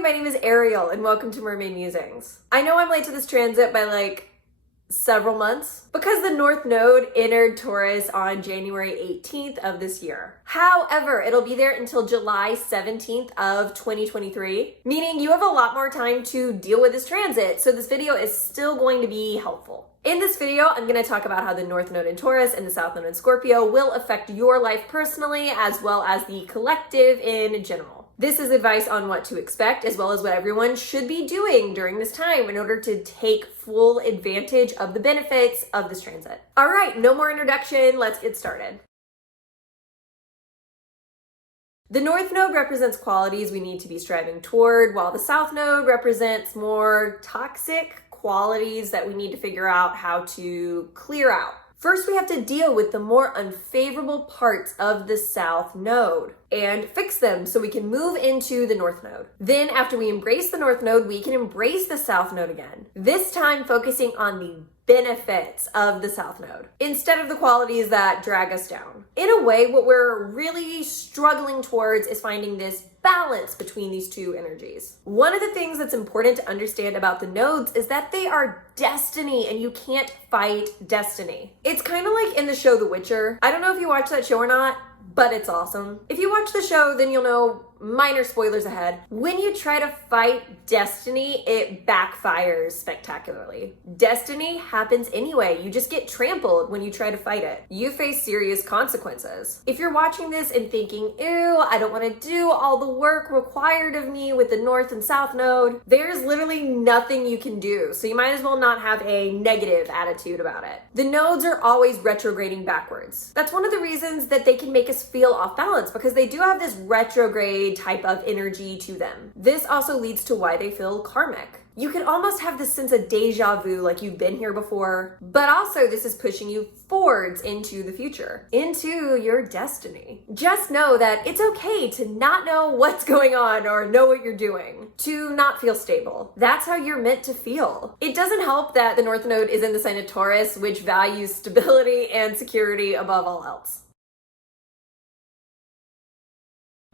my name is Ariel and welcome to Mermaid Musings. I know I'm late to this transit by several months because the North Node entered Taurus on January 18th of this year. However, it'll be there until July 17th of 2023, meaning you have a lot more time to deal with this transit, so this video is still going to be helpful. In this video, I'm going to talk about how the North Node in Taurus and the South Node in Scorpio will affect your life personally as well as the collective in general. This is advice on what to expect as well as what everyone should be doing during this time in order to take full advantage of the benefits of this transit. All right, no more introduction, let's get started. The North Node represents qualities we need to be striving toward, while the South Node represents more toxic qualities that we need to figure out how to clear out. First, we have to deal with the more unfavorable parts of the South Node and fix them so we can move into the North Node. Then after we embrace the North Node, we can embrace the South Node again, this time focusing on the benefits of the South Node instead of the qualities that drag us down. In a way, what we're really struggling towards is finding this balance between these two energies. One of the things that's important to understand about the nodes is that they are destiny and you can't fight destiny. It's kind of like in the show The Witcher. I don't know if you watch that show or not, but it's awesome. If you watch the show, then you'll know, minor spoilers ahead, when you try to fight destiny, it backfires spectacularly. Destiny happens anyway. You just get trampled when you try to fight it. You face serious consequences. If you're watching this and thinking, ew, I don't want to do all the work required of me with the North and South Node, there's literally nothing you can do. So you might as well not have a negative attitude about it. The nodes are always retrograding backwards. That's one of the reasons that they can make us feel off balance, because they do have this retrograde type of energy to them. This also leads to why they feel karmic. You can almost have this sense of deja vu, like you've been here before, but also this is pushing you forwards into the future, into your destiny. Just know that it's okay to not know what's going on or know what you're doing, to not feel stable. That's how you're meant to feel. It doesn't help that the North Node is in the sign of Taurus, which values stability and security above all else.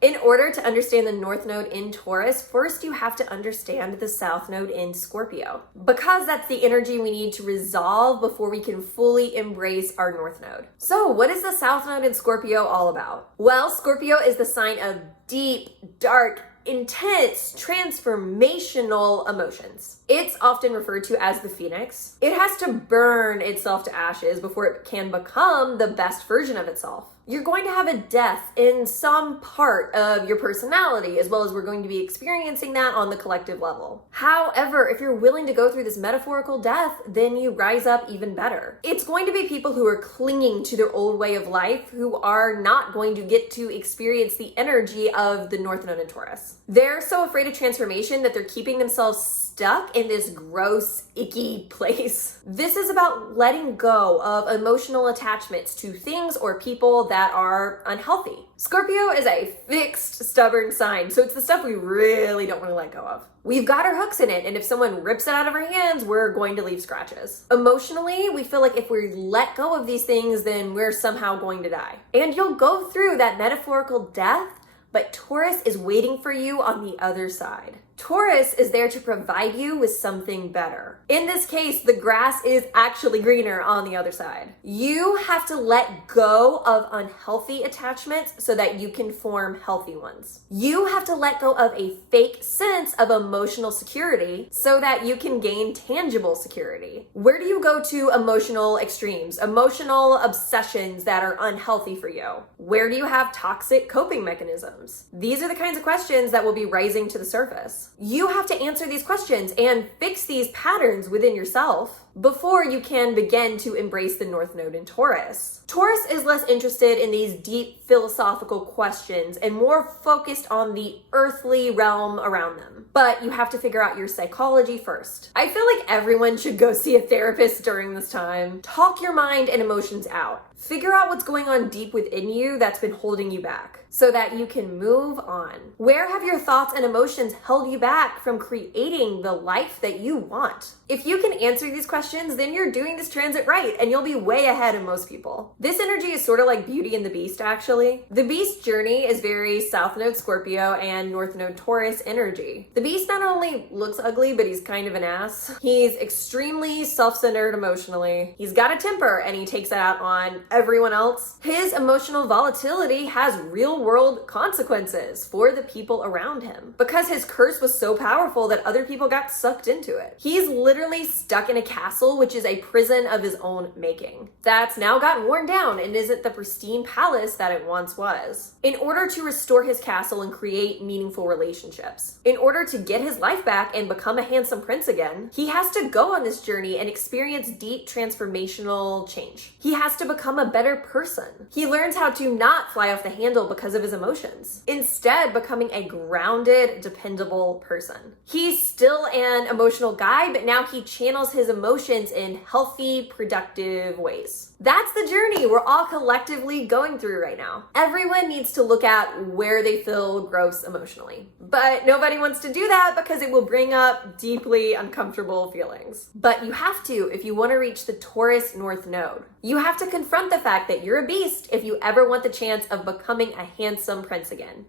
In order to understand the North Node in Taurus, first you have to understand the South Node in Scorpio, because that's the energy we need to resolve before we can fully embrace our North Node. So what is the South Node in Scorpio all about? Well, Scorpio is the sign of deep, dark, intense, transformational emotions. It's often referred to as the phoenix. It has to burn itself to ashes before it can become the best version of itself. You're going to have a death in some part of your personality, as well as we're going to be experiencing that on the collective level. However, if you're willing to go through this metaphorical death, then you rise up even better. It's going to be people who are clinging to their old way of life who are not going to get to experience the energy of the North Node in Taurus. They're so afraid of transformation that they're keeping themselves stuck in this gross, icky place. This is about letting go of emotional attachments to things or people that are unhealthy. Scorpio is a fixed, stubborn sign, so it's the stuff we really don't want to let go of. We've got our hooks in it, and if someone rips it out of our hands, we're going to leave scratches. Emotionally, we feel like if we let go of these things, then we're somehow going to die. And you'll go through that metaphorical death, but Taurus is waiting for you on the other side. Taurus is there to provide you with something better. In this case, the grass is actually greener on the other side. You have to let go of unhealthy attachments so that you can form healthy ones. You have to let go of a fake sense of emotional security so that you can gain tangible security. Where do you go to emotional extremes, emotional obsessions that are unhealthy for you? Where do you have toxic coping mechanisms? These are the kinds of questions that will be rising to the surface. You have to answer these questions and fix these patterns within yourself before you can begin to embrace the North Node in Taurus. Taurus is less interested in these deep philosophical questions and more focused on the earthly realm around them. But you have to figure out your psychology first. I feel like everyone should go see a therapist during this time. Talk your mind and emotions out. Figure out what's going on deep within you that's been holding you back so that you can move on. Where have your thoughts and emotions held you back from creating the life that you want? If you can answer these questions questions, then you're doing this transit right and you'll be way ahead of most people. This energy is sort of like Beauty and the Beast, actually. The Beast journey is very South Node Scorpio and North Node Taurus energy. The Beast not only looks ugly, but he's kind of an ass. He's extremely self-centered emotionally. He's got a temper and he takes that out on everyone else. His emotional volatility has real-world consequences for the people around him because his curse was so powerful that other people got sucked into it. He's literally stuck in a castle, which is a prison of his own making, that's now gotten worn down and isn't the pristine palace that it once was. In order to restore his castle and create meaningful relationships, in order to get his life back and become a handsome prince again, he has to go on this journey and experience deep transformational change. He has to become a better person. He learns how to not fly off the handle because of his emotions, instead becoming a grounded, dependable person. He's still an emotional guy, but now he channels his emotions in healthy, productive ways. That's the journey we're all collectively going through right now. Everyone needs to look at where they feel gross emotionally, but nobody wants to do that because it will bring up deeply uncomfortable feelings. But you have to if you want to reach the Taurus North Node. You have to confront the fact that you're a beast if you ever want the chance of becoming a handsome prince again.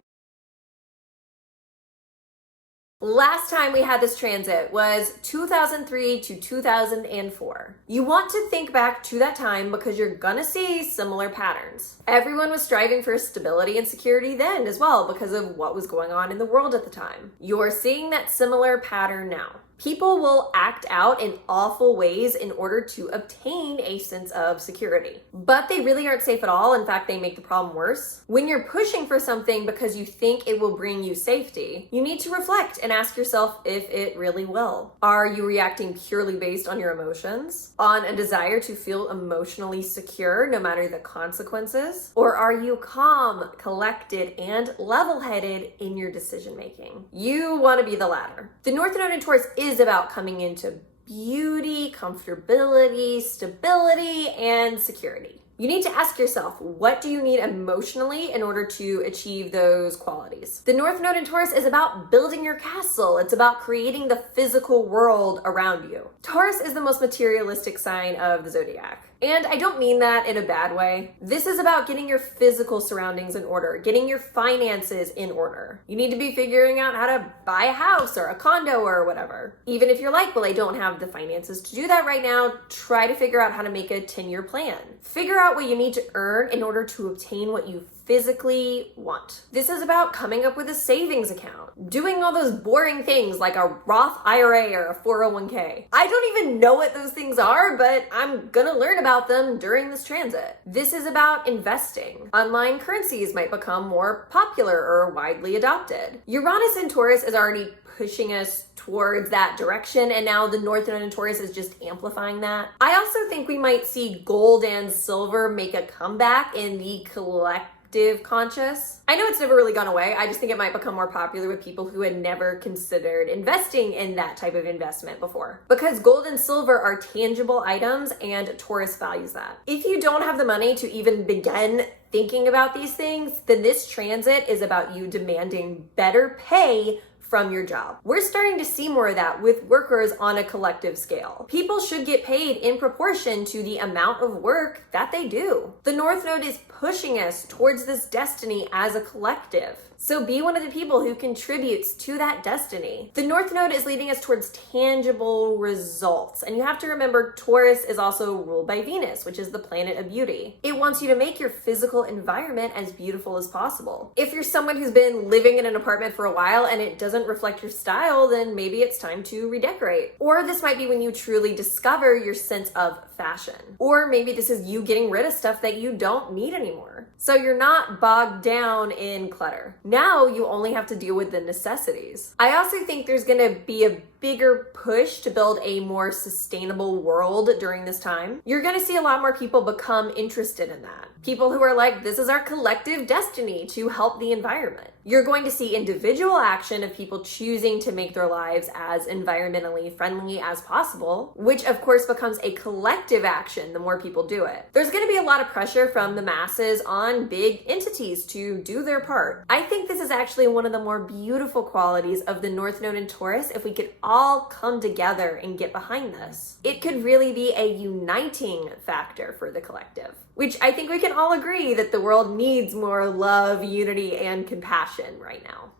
Last time we had this transit was 2003 to 2004. You want to think back to that time because you're gonna see similar patterns. Everyone was striving for stability and security then as well because of what was going on in the world at the time. You're seeing that similar pattern now. People will act out in awful ways in order to obtain a sense of security. But they really aren't safe at all. In fact, they make the problem worse. When you're pushing for something because you think it will bring you safety, you need to reflect and ask yourself if it really will. Are you reacting purely based on your emotions? On a desire to feel emotionally secure no matter the consequences? Or are you calm, collected, and level-headed in your decision making? You want to be the latter. The North Node in Taurus is about coming into beauty, comfortability, stability, and security. You need to ask yourself, what do you need emotionally in order to achieve those qualities? The North Node in Taurus is about building your castle. It's about creating the physical world around you. Taurus is the most materialistic sign of the zodiac. And I don't mean that in a bad way. This is about getting your physical surroundings in order, getting your finances in order. You need to be figuring out how to buy a house or a condo or whatever. Even if you're like, well, I don't have the finances to do that right now, try to figure out how to make a 10-year plan. Figure out what you need to earn in order to obtain what you physically want. This is about coming up with a savings account, doing all those boring things like a Roth IRA or a 401k. I don't even know what those things are, but I'm gonna learn about them during this transit. This is about investing. Online currencies might become more popular or widely adopted. Uranus in Taurus is already pushing us towards that direction, and now the North Node in Taurus is just amplifying that. I also think we might see gold and silver make a comeback in the collective conscious. I know it's never really gone away. I just think it might become more popular with people who had never considered investing in that type of investment before. Because gold and silver are tangible items and Taurus values that. If you don't have the money to even begin thinking about these things, then this transit is about you demanding better pay from your job. We're starting to see more of that with workers on a collective scale. People should get paid in proportion to the amount of work that they do. The North Node is pushing us towards this destiny as a collective. So be one of the people who contributes to that destiny. The North Node is leading us towards tangible results. And you have to remember Taurus is also ruled by Venus, which is the planet of beauty. It wants you to make your physical environment as beautiful as possible. If you're someone who's been living in an apartment for a while and it doesn't reflect your style, then maybe it's time to redecorate. Or this might be when you truly discover your sense of fashion. Or maybe this is you getting rid of stuff that you don't need anymore. So you're not bogged down in clutter. Now you only have to deal with the necessities. I also think there's gonna be a bigger push to build a more sustainable world during this time. You're gonna see a lot more people become interested in that. People who are like, this is our collective destiny to help the environment. You're going to see individual action of people choosing to make their lives as environmentally friendly as possible, which of course becomes a collective action the more people do it. There's going to be a lot of pressure from the masses on big entities to do their part. I think this is actually one of the more beautiful qualities of the North Node in Taurus if we could all come together and get behind this. It could really be a uniting factor for the collective, which I think we can all agree that the world needs more love, unity, and compassion right now.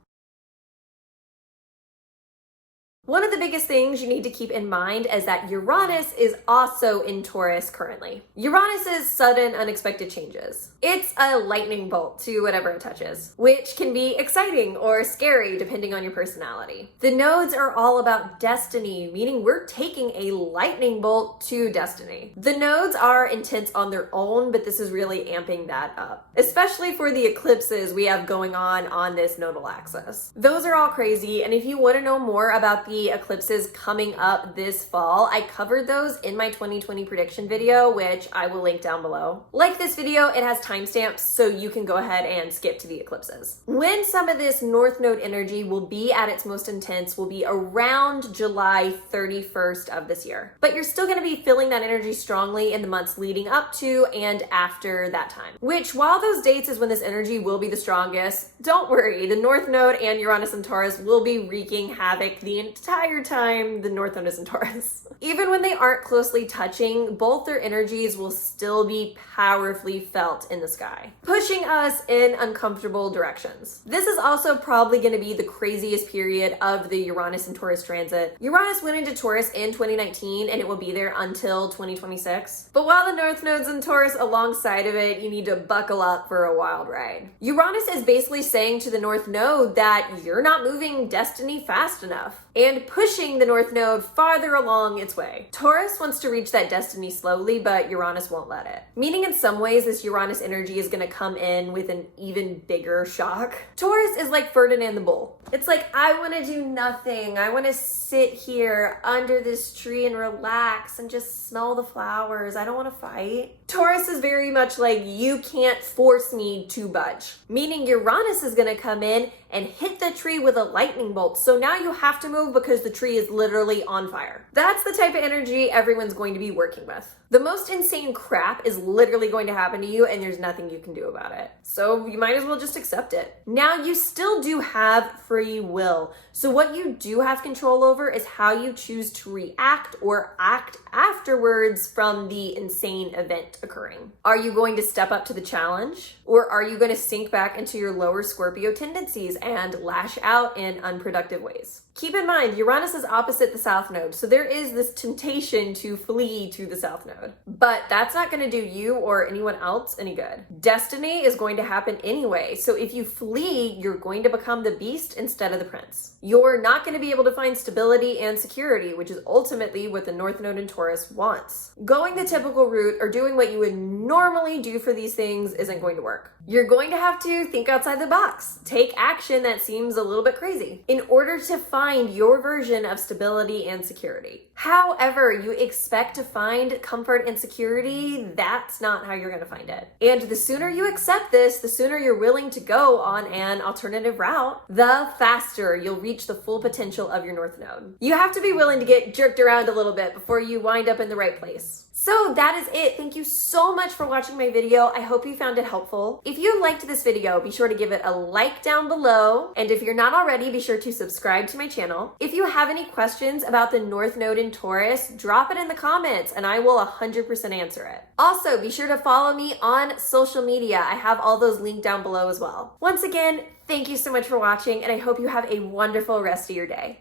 One of the biggest things you need to keep in mind is that Uranus is also in Taurus currently. Uranus's sudden, unexpected changes. It's a lightning bolt to whatever it touches, which can be exciting or scary depending on your personality. The nodes are all about destiny, meaning we're taking a lightning bolt to destiny. The nodes are intense on their own, but this is really amping that up, especially for the eclipses we have going on this nodal axis. Those are all crazy, and if you want to know more about the eclipses coming up this fall, I covered those in my 2020 prediction video, which I will link down below. Like this video, it has timestamps, so you can go ahead and skip to the eclipses. When some of this North Node energy will be at its most intense will be around July 31st of this year. But you're still going to be feeling that energy strongly in the months leading up to and after that time. Which, while those dates is when this energy will be the strongest, don't worry, the North Node and Uranus and Taurus will be wreaking havoc the entire time the North Node is in Taurus. Even when they aren't closely touching, both their energies will still be powerfully felt in the sky, pushing us in uncomfortable directions. This is also probably going to be the craziest period of the Uranus and Taurus transit. Uranus went into Taurus in 2019 and it will be there until 2026. But while the North Node's in Taurus alongside of it, you need to buckle up for a wild ride. Uranus is basically saying to the North Node that you're not moving destiny fast enough, and pushing the North Node farther along its way. Taurus wants to reach that destiny slowly, but Uranus won't let it. Meaning in some ways, this Uranus energy is going to come in with an even bigger shock. Taurus is like Ferdinand the Bull. It's like, I want to do nothing. I want to sit here under this tree and relax and just smell the flowers. I don't want to fight. Taurus is very much like, you can't force me to budge. Meaning Uranus is going to come in and hit the tree with a lightning bolt. So now you have to move because the tree is literally on fire. That's the type of energy everyone's going to be working with. The most insane crap is literally going to happen to you and there's nothing you can do about it. So you might as well just accept it. Now you still do have free will. So what you do have control over is how you choose to react or act afterwards from the insane event occurring. Are you going to step up to the challenge? Or are you going to sink back into your lower Scorpio tendencies and lash out in unproductive ways? Keep in mind, Uranus is opposite the South Node, so there is this temptation to flee to the South Node. But that's not going to do you or anyone else any good. Destiny is going to happen anyway, so if you flee, you're going to become the beast instead of the prince. You're not going to be able to find stability and security, which is ultimately what the North Node in Taurus wants. Going the typical route or doing what you would normally do for these things isn't going to work. You're going to have to think outside the box, take action that seems a little bit crazy in order to find your version of stability and security. However you expect to find comfort and security, that's not how you're going to find it. And the sooner you accept this, the sooner you're willing to go on an alternative route, the faster you'll reach the full potential of your North Node. You have to be willing to get jerked around a little bit before you wind up in the right place. So that is it. Thank you so much for watching my video. I hope you found it helpful. If you liked this video, be sure to give it a like down below. And if you're not already, be sure to subscribe to my channel. If you have any questions about the North Node in Taurus, drop it in the comments and I will 100% answer it. Also, be sure to follow me on social media. I have all those linked down below as well. Once again, thank you so much for watching and I hope you have a wonderful rest of your day.